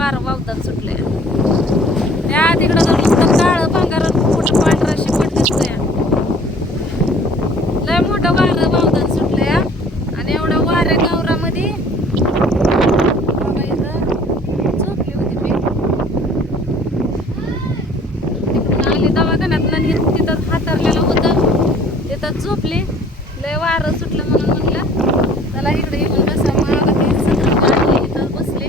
वारं वावदान सुटले. त्या तिकडं तर नुसतं काळं भांगार मोठं पांढरं शिपट दिसतंय. लय मोठं वारं वावदान सुटलंय आणि एवढ्या वाऱ्या गावरामध्ये झोपली होती मी. तिकडून आली दवाखान्यात आणि तिथं हातरलेलं होतं तिथं झोपली. लय वारं सुटलं म्हणून म्हणलं त्याला इकडे येऊन बसा. मग ते सगळं आणले इथं बसले.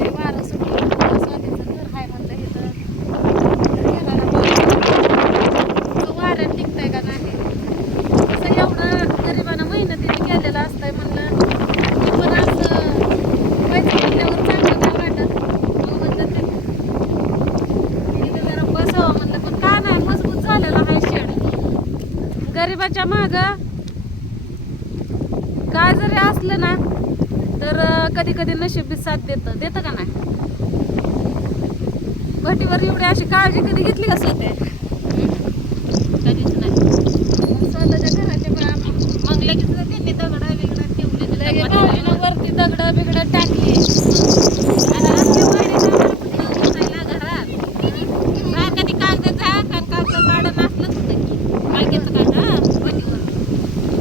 लय वारं सुटलं. स्वातीचं घर आहे म्हणलं इथं. वाऱ्यात टिकतंय का नाही असं एवढं गरिबानं मेहनतीने केलेलं असतंय म्हणलं. पण असं पैसे घेतल्यावर चांगलं काय वाटत. मग म्हणलं ते इथं जरा बसावं म्हणलं. पण का नाही मजबूत झालेला आहे शेड. गरिबाच्या माग काय जरी असलं ना तर कधी कधी नशीब बी साथ देतं का नाही. भटीवर एवढी अशी काळजी कधी घेतली का स्वतः? कधीच नाही. स्वतःच्या घराच्या मग लगेच त्यांनी दगड बिगड ठेवले. वरती दगड बिगड टाकली. कधी कागद झाक आणि कागद काढत असलंच होतं की मालकीचं काढ भटीवर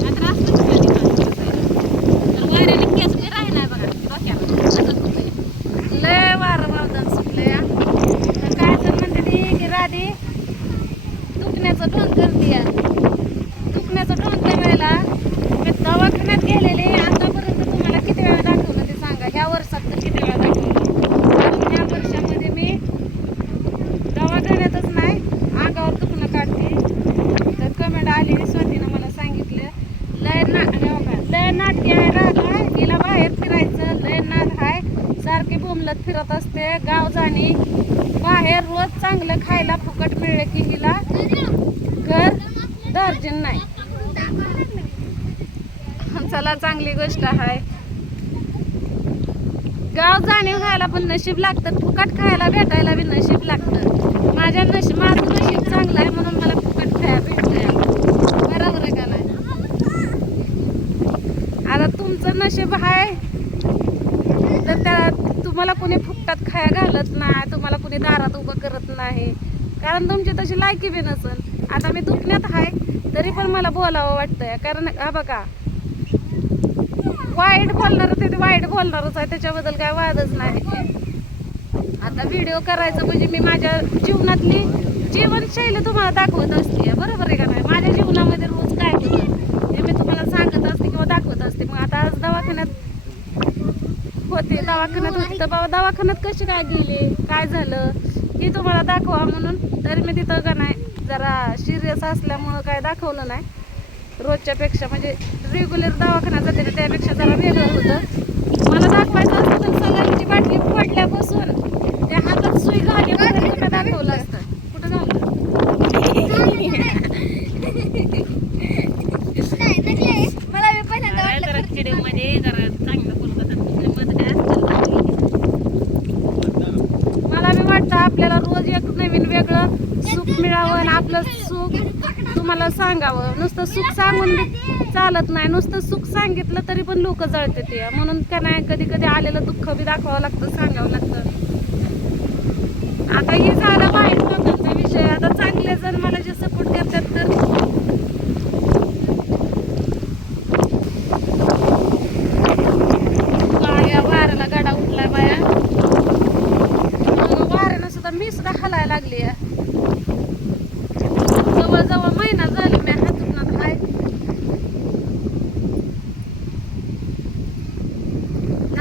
आता असलं कधी तर वाऱ्याने केस मी राही नाही बघा डोक्याला असं होतंय. लय वारं वावदान सुटलंय. तर काय तर म्हणते ती की राधी दुखण्याचं ढोंग करते. दुखण्याचं ढोंग करायला मी दवाखान्यात गेलेले. आतापर्यंत तुम्हाला किती वेळा दाखवलं ते सांगा. ह्या वर्षात तर किती वेळा दाखवलं. कारण ह्या वर्षामध्ये मी दवाखान्यातच नाही अंगावर दुखणं काढते. तर कमेंट आली स्वातीनं मला सांगितलं लय नाटकी आहे राधा. हिला बाहेर फिरायचं लय नाद आहे. सारखी बोंबलत फिरत असते गाव जाणी बाहेर. रोज चांगलं खायला फुकट मिळलं की हिला घर दर्जन नाही. चला चांगली गोष्ट आहे. गाव जाणीव खायला पण नशीब लागतं. फुकट खायला भेटायला बी नशीब लागतं. माझं नशीब चांगलं आहे म्हणून मला फुकट खायला भेटतंय. बरोबर आहे का नाही? आता तुमचं नशीब आहे तर त्या तुम्हाला कोणी फुकटात खाया घालत नाही. तुम्हाला कोणी दारात उभं करत नाही. कारण तुमची तशी लायकी बी नसेल. आता मी दुखण्यात आहे तरी पण मला बोलावं वाटतंय. कारण हा बघा वाईट बोलणारच आहे ते वाईट बोलणारच आहे. त्याच्याबद्दल काय वादच नाही. आता व्हिडिओ करायचं म्हणजे मी माझ्या जीवनातली जीवनशैली तुम्हाला दाखवत असते. बरोबर आहे का नाही? माझ्या जीवनामध्ये रोज काय होतं हे मी तुम्हाला सांगत असते किंवा दाखवत असते. मग आता आज दवाखान्यात होते तर बाबा दवाखान्यात कशी काय गेले काय झालं हे तुम्हाला दाखवा म्हणून. तरी मी तिथं का नाही जरा सिरियस असल्यामुळं काय दाखवलं नाही. रोजच्या पेक्षा म्हणजे रेग्युलर दवाखान्यात जाते ना त्यापेक्षा जरा वेगळं होतं. मला दाखवायचं असतं तर सलाईनची बाटली पडल्यापासून त्या हातात सुई घालण्यापर्यंत मी दाखवलं असतं. कुठं झालं मला मी पहिल्यांदा व्हिडिओमध्ये जरा चांगलं बोलतात. मला बी वाटतं आपल्याला रोज एक नवीन वेगळं सुख मिळावं आणि आपलं सुख तुम्हाला सांगावं. नुसतं सुख सांगून चालत नाही. नुसतं सुख सांगितलं तरी पण लोक जळते ते. म्हणून का नाही कधी कधी आलेलं दुःख बी दाखवावं लागतं सांगावं लागतं. आता हे झालं वाईट लोकांचा विषय. आता चांगले जण मला जे सपोर्ट करतात तर बाया वाऱ्याला गाडा उठलाय बाया. वाऱ्यानं सुद्धा मी सुद्धा हलायला लागली. जवळजवळ महिना झाली मी हातून आहे.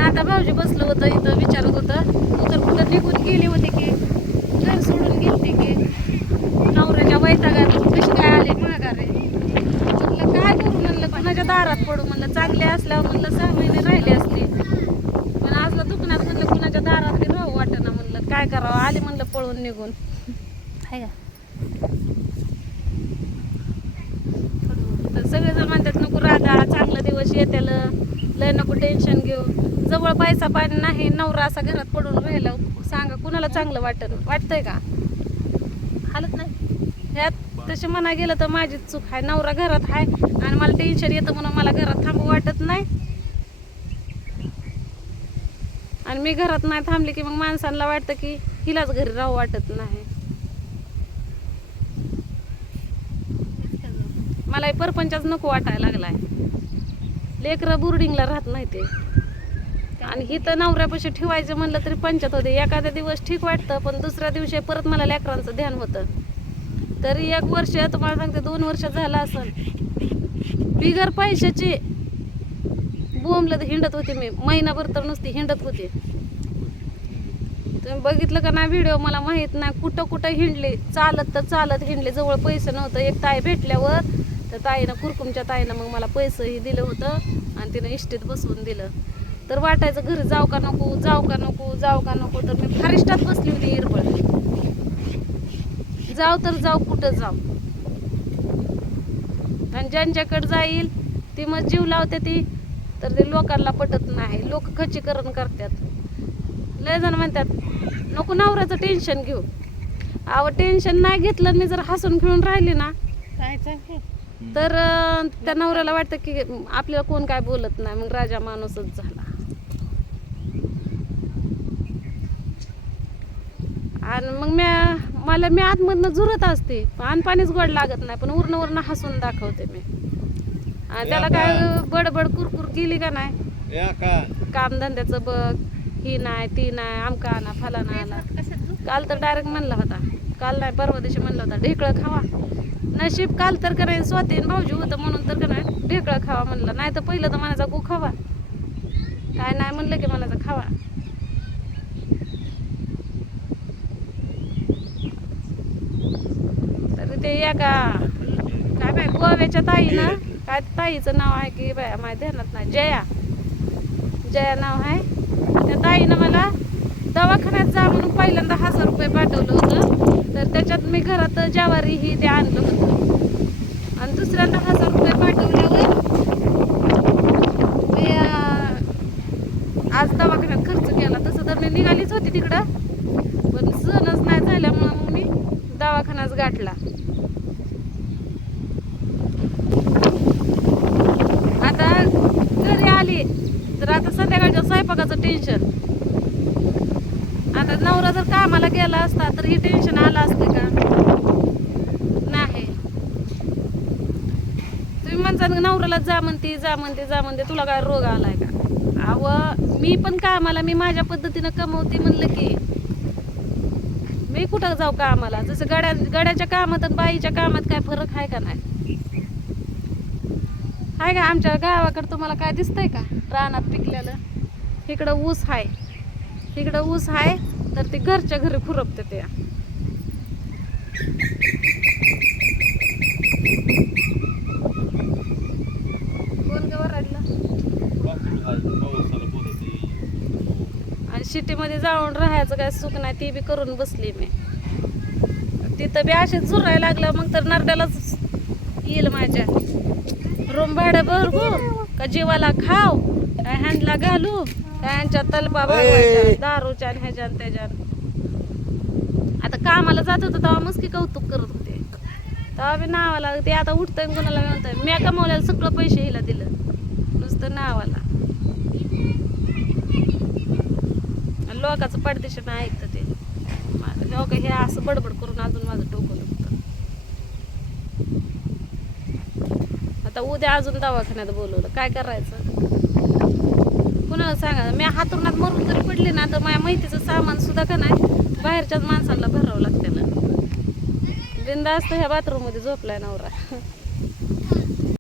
आता भाऊजी बसलं होतं इथं विचारत होतं तू तर कुठं निघून गेली होती की घर सोडून गेलती की नवऱ्याच्या वैतागात कशी काय आले माघारे. म्हटलं काय करू म्हणलं कुणाच्या दारात पडू म्हणलं. चांगले असल्यावर म्हणलं 6 महिने राहिले असते. पण आजला दुकानात म्हणलं कुणाच्या दारात बी राहू वाटेना म्हणलं. काय करावं आले म्हणलं पळून निघून. आहे का तर सगळेजण म्हणतात नको राधा चांगला दिवस येत्याल लय नको टेन्शन घेऊ. जवळ पैसा पाणी नाही नवरा असा घरात पडून राहिला सांगा कुणाला चांगलं वाटतंय का? हालत नाही. ह्यात तसे म्हणा गेलं तर माझीच चूक आहे. नवरा घरात आहे आणि मला टेन्शन येतं म्हणून मला घरात थांबू वाटत नाही. आणि मी घरात नाही थांबले की मग माणसांना वाटतं की हिलाच घरी राहू वाटत नाही. मला हे परपंचाच नको वाटायला लागलाय. लेकरं बोर्डिंगला राहत नाही ते, आणि हिथं नवऱ्यापाशी ठेवायचं म्हणलं तरी पंचायत होते. एखाद्या दिवस ठीक वाटतं, पण दुसऱ्या दिवशी परत मला लेकरांचं ध्यान होतं. तरी 1 वर्ष, तुम्हाला सांगते 2 वर्ष झालं असेल, बिगर पैशाची बोंबलत हिंडत होते मी. महिनाभर तर नुसती हिंडत होते. तुम्ही बघितलं का नाही व्हिडिओ मला माहित नाही. कुठं कुठं हिंडले, चालत तर चालत हिंडले. जवळ पैसे नव्हतं. एक ताई भेटल्यावर तर ताईनं, कुरकुमच्या ताईनं मग मला पैसेही दिलं होतं आणि तिनं इष्टीत बसवून दिलं. तर वाटायचं घरी जाऊ का नको, जाऊ का नको, जाऊ का नको. तर मी फारिष्टात बसली होती इरबळ. जाऊ तर जाऊ, कुठं जाऊ. आणि ज्यांच्याकडे जाईल ती मग जीव लावते ती, तर ते लोकांना पटत नाही. लोक खच्चीकरण करतात. लय जण म्हणतात नको नवऱ्याचं टेन्शन घेऊ. अहो टेन्शन नाही घेतलं, मी जर हसून खेळून राहिली ना तर त्या नवऱ्याला वाटतं की आपल्याला कोण काय बोलत नाही, मग राजा माणूसच झाला. आणि मग मी आतमधनं झुरत असते, पाणीच गोड लागत नाही, पण उरनं हसून दाखवते मी. आणि त्याला काय बडबड कुरकुर केली का नाही, कामधंद्याचं बघ, ही नाही ती नाही, आमका आणा फलाना आला. काल तर डायरेक्ट म्हणला होता, काल नाही परवा दिवशी म्हणला होता ढेकळं खावा. नशीब काल तर का नाही स्वातीन भाऊजी होतं म्हणून तर का नाही ढेकळं खावा म्हणलं. नाही तर पहिलं तर म्हणायचा गो खावा, काय नाही म्हणलं की म्हणायचा खावा. तर ते एका काय बाय गोव्याच्या ताईनं, काय ताईचं नाव आहे की बाय माझ्या ध्यानात नाही, जया नाव आहे. त्या ताईनं मला दवाखान्यात जा म्हणून पहिल्यांदा 1000 रुपये पाठवलं होतं. तर त्याच्यात मी घरात ज्वारी ही ते आणलं होतं. आणि दुसऱ्यांदा 1000 रुपये पाठवल्यावर मी आज दवाखान्यात खर्च केला. तसं तर मी निघालीच होती तिकडं, पण सहनच नाही झाल्यामुळं मग मी दवाखानाच गाठला. आता घरी आली तर आता संध्याकाळच्या स्वयंपाकाचं टेन्शन. आता नवरा जर कामाला गेला असता तर हे टेन्शन आलं असतं का नाही. तुम्ही म्हणता नवऱ्याला जा म्हणते तुला काय रोग आलाय का. अव मी पण कामाला, मी माझ्या पद्धतीनं कमवते म्हणलं की मी कुठं जाऊ कामाला. जसं गड्याच्या कामात आणि बाईच्या कामात काय फरक आहे का नाही, आहे का. आमच्या गावाकडे तुम्हाला काय दिसतंय का रानात पिकलेलं. इकडं ऊस आहे, तर ते घरच्या घरी खुरपते ते. कोण ग वराडलं. आणि सिटीमध्ये जाऊन राहायचं काय सुख नाही, ती बी करून बसली मी. तिथं बी असेच झुरायला लागलं मग तर नरड्यालाच येईल माझ्या. रूम भाडं भरू का जीवाला खाव, काय हँडला घालू, काय ह्यांच्या तलपा भागवायच्या दारूच्या आणि ह्याच्यान त्याच्यान. आता कामाला जात होतं तेव्हा मस्की कौतुक करत होते, तेव्हा बी नावाला ते. आता उठतंय कोणाला म्हणतंय मी कमवल्याला सगळं पैसे हिला दिलं, नुसतं नावाला. लोकांचं पडदेशन ऐकतं ते. लोक हे असं बडबड करून अजून माझं डोकं दुखतं. आता उद्या अजून दवाखान्यात बोलवलं, काय करायचं कुणाला सांगा. मी हातरुणात मरून जरी पडले ना तर माझ्या माहितीचं सामान सुद्धा का नाही बाहेरच्याच माणसाला भरावं लागतं. बिंदास्त ह्या बाथरूम मध्ये झोपलाय नवरा.